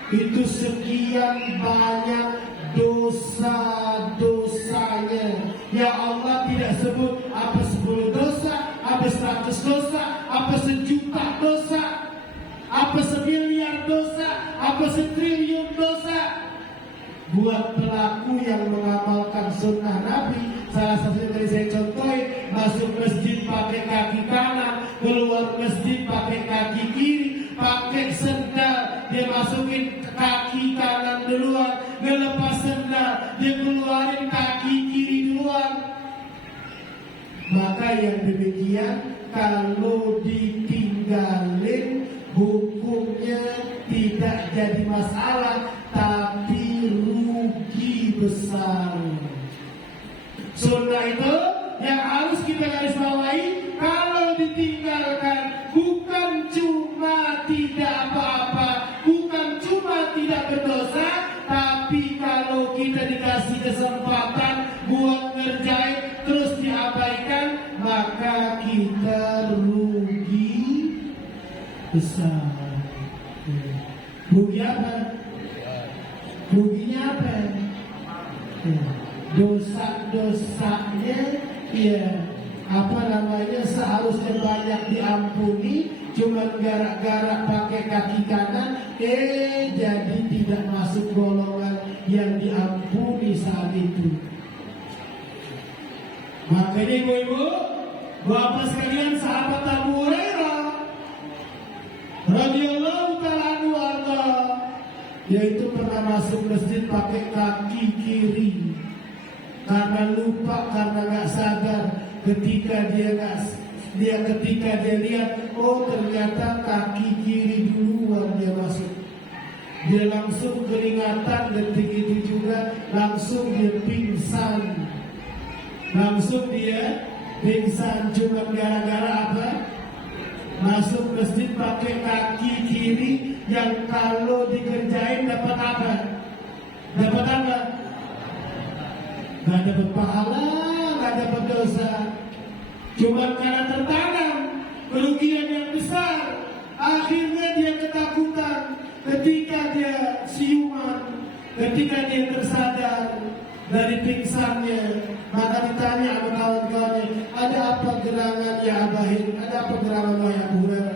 itu sekian banyak dosa-dosanya. Ya Allah tidak sebut apa 10 dosa, apa 100 dosa, apa 1 juta dosa, apa 1 miliar dosa, apa Apa setriliun dosa buat pelaku yang mengamalkan sunnah Nabi. Salah satu yang tadi saya contohin, masuk masjid pakai kaki kanan, keluar masjid pakai kaki kiri, pakai sendal dia masukin kaki kanan duluan, ngelepas sendal dia keluarin kaki kiri duluan. Maka yang demikian kalau ditinggalin hukumnya tidak jadi masalah, tapi rugi besar. Sunnah itu yang harus kita garis bawahi, kalau ditinggalkan bukan cuma tidak apa-apa, bukan cuma tidak berdosa, tapi kalau kita dikasih kesempatan buat ngerjain terus diabaikan, maka kita rugi besar. Rugi apa? Ruginya apa? Dosa-dosanya ya seharusnya banyak diampuni, cuma gara-gara pakai kaki kanan jadi tidak masuk golongan yang diampuni saat itu. Makanya ibu-ibu, bapak sekalian, sahabat Abu Hurairah radhiyallahu ta'ala anhu arda, yaitu pernah masuk masjid pakai kaki kiri karena lupa, karena nggak sadar. Ketika dia lihat, oh ternyata kaki kiri duluan dia masuk, dia langsung keringatan. Detik itu juga langsung dia pingsan. Cuma gara-gara apa? Masuk masjid pakai kaki kiri yang kalau dikerjain dapat apa? Dapat apa? Gak dapat pahala, gak dapat dosa. Cuma karena tertanam kerugian yang besar, akhirnya dia ketakutan ketika dia siuman, ketika dia tersadar dari pingsannya. Maka ditanya sama kawan-kawannya, ada apa gerangan ya Abahin? Ada apa gerangan ya Abu Hurairah?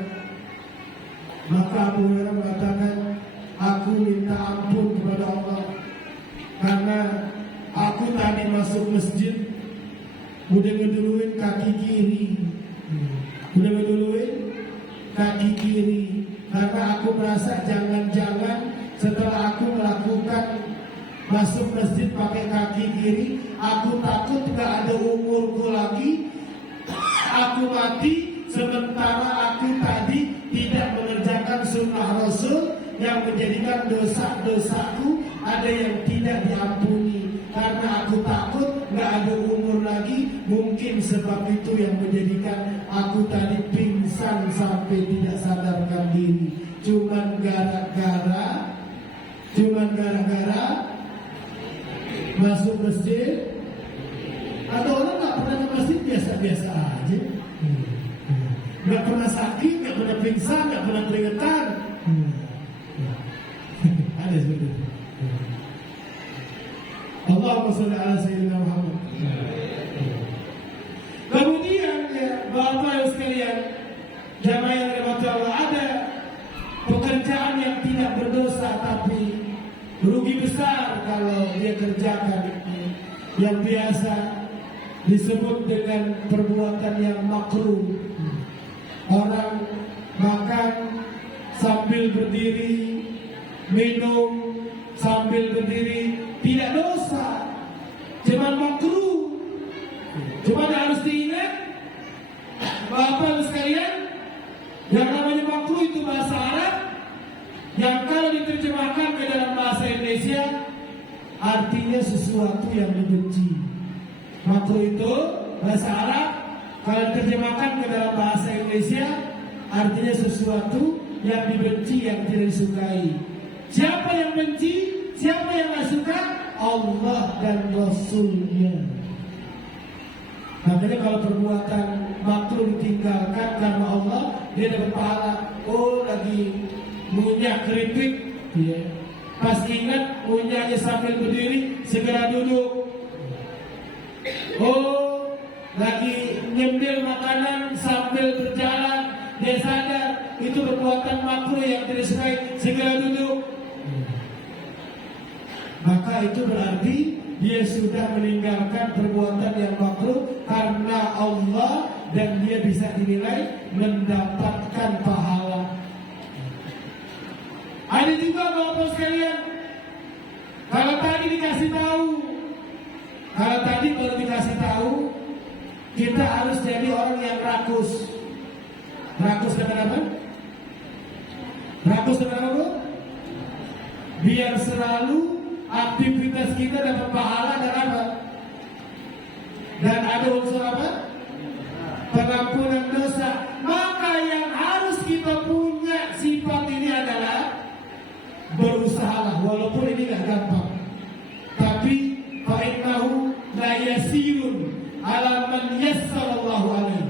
Maka Abu Hurairah mengatakan, aku minta ampun kepada Allah karena aku tadi masuk masjid udah ngeduluin kaki kiri, karena aku merasa jangan-jangan setelah aku melakukan masuk masjid pakai kaki kiri, aku takut gak ada umurku lagi, aku mati sementara aku tadi tidak mengerjakan sunnah Rasul yang menjadikan dosa-dosaku ada yang tidak diampuni. Karena aku takut gak ada umur lagi, mungkin sebab itu yang menjadikan aku tadi pingsan sampai tidak sadarkan diri. Cuman gara-gara masuk masjid. Ada orang gak pernah ke masjid biasa-biasa aja, gak pernah sakit, gak pernah pingsan, gak pernah keringetan. Ada seperti itu. Allahumma sholli ala sayyidina Muhammad. Kemudian ya Bapak Ibu sekalian, jamaah yang dirahmati Allah, ada pekerjaan yang tidak berdosa tapi rugi besar kalau dia kerjakan, yang biasa disebut dengan perbuatan yang makruh. Orang makan sambil berdiri, minum sambil berdiri, tidak dosa, cuma makruh. Cuma harus diingat Bapak Ibu sekalian, yang namanya makruh itu bahasa Arab, yang kalau diterjemahkan ke dalam bahasa Indonesia artinya sesuatu yang dibenci. Makruh itu bahasa Arab, kalau diterjemahkan ke dalam bahasa Indonesia artinya sesuatu yang dibenci, yang tidak disukai. Siapa yang benci? Siapa yang tidak suka? Allah dan Rasulnya. Makanya kalau perbuatan makruh ditinggalkan karena Allah, dia dapat pahala. Oh, lagi ngunyah keripik, ya. Pas ingat ngunyahnya sambil berdiri, segera duduk. Oh, lagi nyemil makanan sambil berjalan, dia sadar itu perbuatan makruh yang tidak disukai, segera duduk. Maka itu berarti dia sudah meninggalkan perbuatan yang makruh karena Allah, dan dia bisa dinilai mendapatkan pahala. Ada juga Bapak sekalian, kalau tadi dikasih tahu, kalau tadi baru dikasih tahu, kita harus jadi orang yang rakus. Rakus dengan apa? Rakus dengan apa? Biar selalu aktivitas kita dapat pahala dan apa? Dan ada unsur apa? Pengampunan dosa. Maka yang harus kita punya sifat ini adalah berusahalah, walaupun ini gak gampang. Tapi fa'innahu la yasirun ala man yassarallahu alaihi.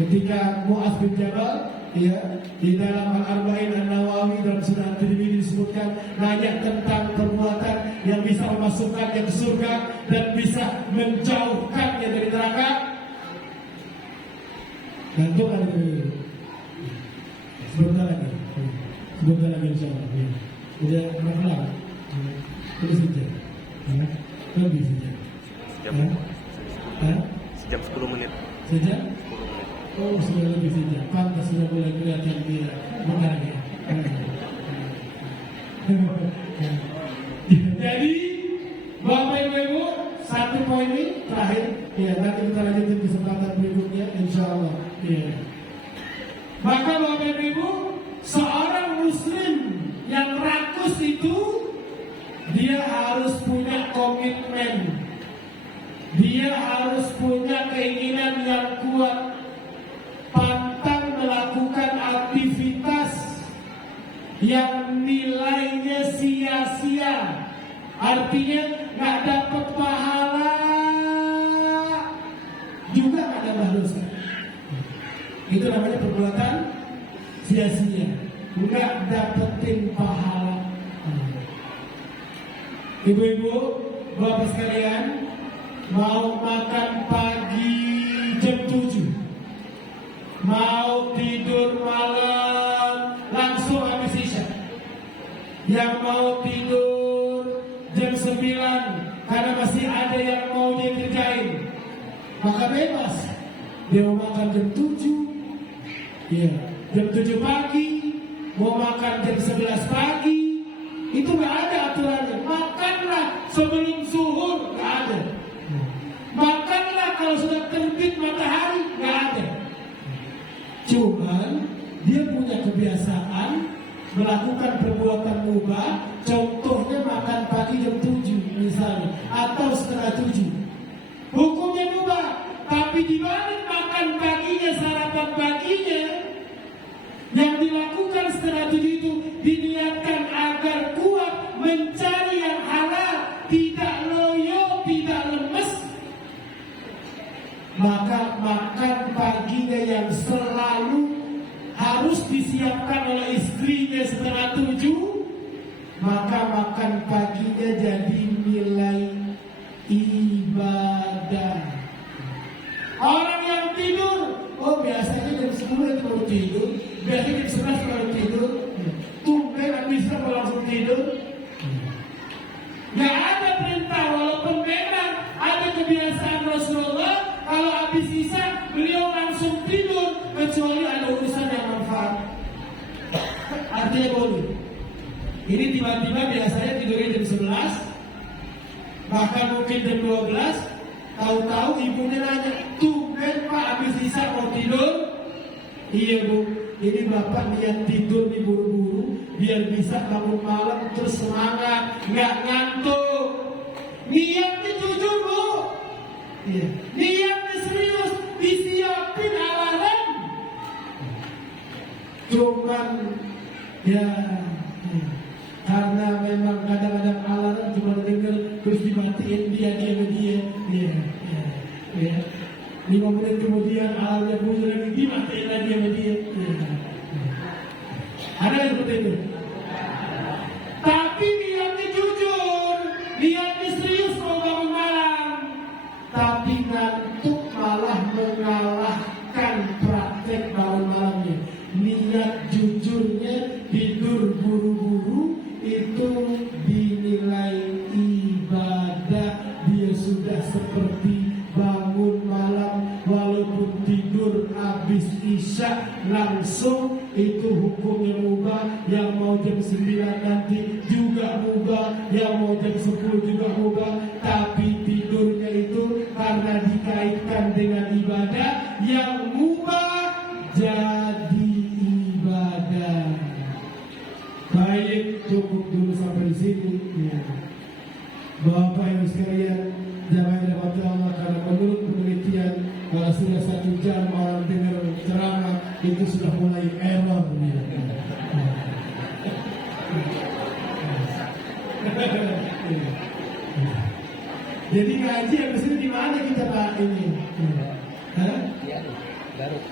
Ketika Mu'adz bin Jabal, ya, di dalam Al-Arba'in An-Nawawi dalam Sunan Tirmidzi disebutkan banyak tentang perbuatan yang bisa memasukkannya ke surga dan bisa menjauhkannya dari neraka. Gantung ada dulu. Sebentar lagi. Sebentar lagi insyaallah. Udah berapa? Terus saja. Lebih saja. Sejam 10 menit. Sejam? Oh, sudah lebih sejam. Pantas sudah mulai kelihatan dia menangis. Jadi Bapak Ibu, satu poin ini terakhir. Ya, nanti kita lanjutkan kesempatan berikutnya, insya Allah. Ya. Maka Bapak Ibu, seorang Muslim yang rakus itu dia harus punya komitmen, dia harus punya keinginan yang kuat, pantang melakukan aktivitas yang nilainya sia-sia, artinya nggak dapat pahala juga nggak ada dosa. Itu namanya perbuatan sia-sia, nggak dapetin pahala. Ibu-ibu, bapak sekalian, mau makan pagi jam 7, mau tidur malam langsung habis isya, yang mau tidur jam 9 karena masih ada yang mau dia kerjain, maka bebas. Dia mau makan jam 7, ya, jam 7 pagi, mau makan jam 11 pagi, itu nggak ada aturannya. Makanlah sebelum zuhur, nggak ada. Makanlah kalau sudah terbit matahari, nggak ada. Cuman dia punya kebiasaan melakukan perbuatan mubah, contohnya makan pagi jam 7 misalnya, atau setengah 7. Hukumnya mubah, tapi dibalik makan paginya, sarapan paginya, yang dilakukan setengah 7 itu diniatkan agar kuat mencari yang halal, tidak loyo, tidak lemes. Maka makan paginya yang selalu harus disiapkan oleh istrinya setengah 7, maka makan paginya jadi nilai ibadah. Orang yang tidur, oh biasanya jam 10 itu baru tidur, biasanya jam 11 baru tidur, tumben bisa langsung tidur. Gak ada perintah, walaupun memang ada kebiasaan Rasulullah, kalau habis isya beliau langsung tidur, kecuali ada urusan yang manfaat. Artinya boleh. Ini tiba-tiba biasanya tidurnya jam 11, bahkan mungkin jam 12, tahu-tahu ibunya nanya, tumben Pak habis isya mau tidur? Iya Bu, ini Bapak niat tidur nih buru-buru, biar bisa bangun malam terus semangat, nggak ngantuk. Niatnya jujur Bu, iya. Niatnya serius, disiapin alarm. Cuman ya, karena memang kadang-kadang alarm cuma denger terus dimatiin dia. Ya. 5 menit kemudian alarmnya bunyi lagi, dimatiin lagi sama dia. Ya. Ada yang seperti itu? Tapi niatnya jujur, niatnya serius mau bangun malam, tapi ngantuk malah mengalahkan praktek bangun malamnya. Niat jujurnya tidur buru-buru, langsung itu hukumnya mubah. Yang mau jam 9 nanti juga mubah, yang mau jam 10 juga mubah. Tapi tidurnya itu karena dikaitkan dengan ibadah yang mubah jadi ibadah. Baik, cukup dulu sampai di sini. Ya. Bapak Ibu sekalian, jangan dirahmati Allah, karena menurut penelitian kalau sudah 1 jam orang dengar ceramah itu sudah mulai error. Ya. Jadi ngaji yang kesini di mana kita Pak ini? Hah? Garut.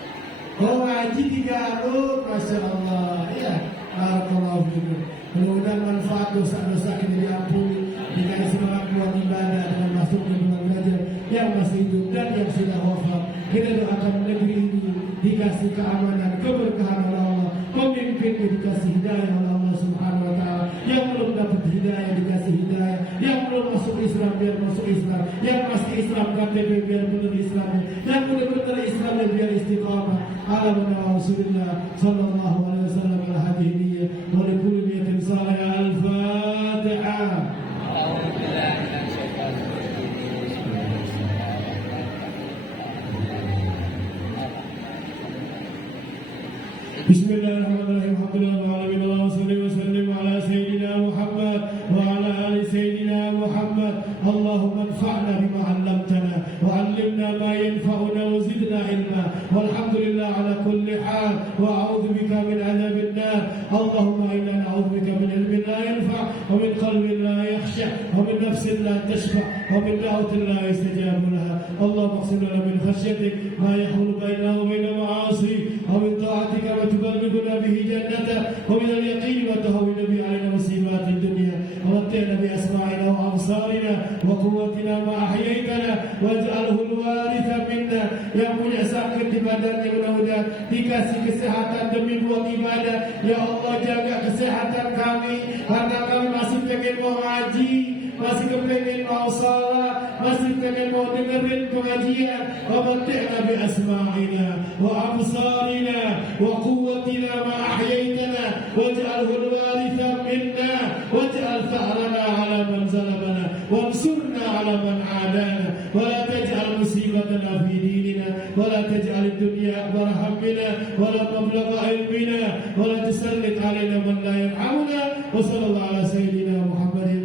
Oh ngaji di Garut, Masya Allah. Ya, barakallahu fikum. Mudah-mudahan manfaat dosa-dosa ini diampuni, dikasih semangat buat ibadah dengan masuknya bulan Rajab yang masih hidup dan yang sudah wafat. Kita doakan negeri ini dikasih keamanan, keberkahan oleh Allah, pemimpinnya dikasih hidayah oleh Allah Subhanahu Wa Taala. Yang belum dapat hidayah dikasih hidayah, yang belum masuk Islam biar masuk Islam, yang masih Islam KTP biar benar Islam, yang benar-benar Islam biar istiqamah. Ala Rasulullah sallallahu alaihi wasallam ala hadhihi wa li kulli niyatin salihah. Al-Fatihah. Bismillahirrahmanirrahim. Alhamdulillahirabbil alamin. Wa sallim ala sayyidina Muhammad wa ala ali sayyidina Muhammad. Allahumma anfa'na bima 'allamtana wa 'allimna ma yanfa'una wa zidna ilma. Walhamdulillah ala kulli hal wa a'udzu bika min 'adzabil nar. Allahumma inna na'udzu bika min ilmin la yanfa' wa min qalbin la yakhsha wa min nafsin la tashba' wa min da'watin la yustajabu laha. Allahumma ighfir lana min khashyatik ma yahulu bainana wa baina ma'asik wa min ta'atika ma تبلغنا به جنته ومن اليقين وتهون به علينا مصيبات الدنيا ومتعنا بأسماعنا وأبصارنا وقوتنا ما أحييتنا واجعله الوارث منا. Yang punya sakit di badannya mudah-mudahan dikasih kesehatan demi buat ibadah. Ya Allah, jaga kesehatan kami karena kami masih pengen mau ngaji, masih kepengen mau salat, masih pengen mau dengerin pengajian. Wa mati'na bi asma'ina wa absarina wa quwwatina ma ahyaytana waj'alhu al-waritha minna waj'al tha'rana 'ala man zalamana wansurna 'ala man 'adana wa la taj'al musibatana fi dinina wa la taj'al ad-dunya akbar hammina wa la mablagha ilmina wa la tusallit 'alaina man la yarhamuna. Wa sallallahu ala sayyidina Muhammadin